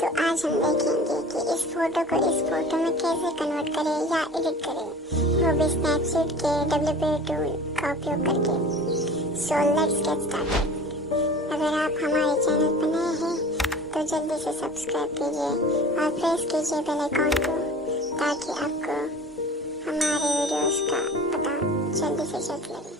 तो आज हम देखेंगे कि इस फोटो को इस फोटो में कैसे कन्वर्ट करें या एडिट करें, वो भी स्नैपसीड के डेवलपर टूल का उपयोग करके। So let's get started. अगर आप हमारे चैनल पर नए हैं तो जल्दी से सब्सक्राइब कीजिए और प्रेस कीजिए बेल आइकॉन को, ताकि आपको हमारे वीडियोस का पता जल्दी से जल्द लगे।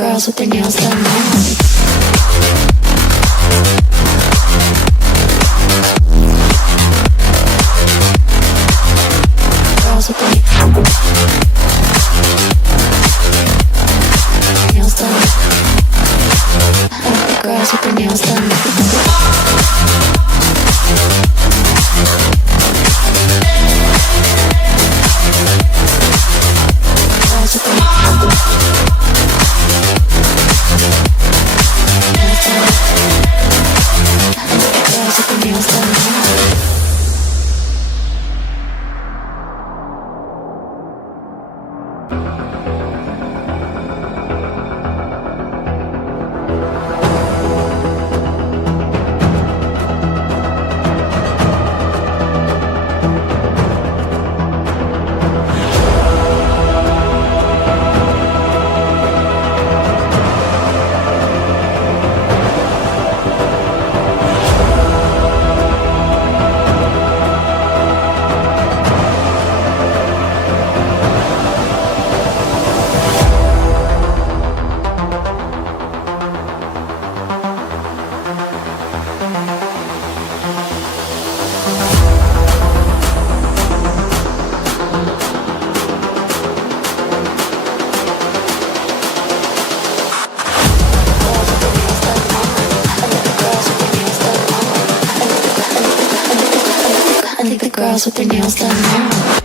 Girls with their nails done now. Girls with their nails done. I like the girls with their nails done. Girls with their girls with their nails done now.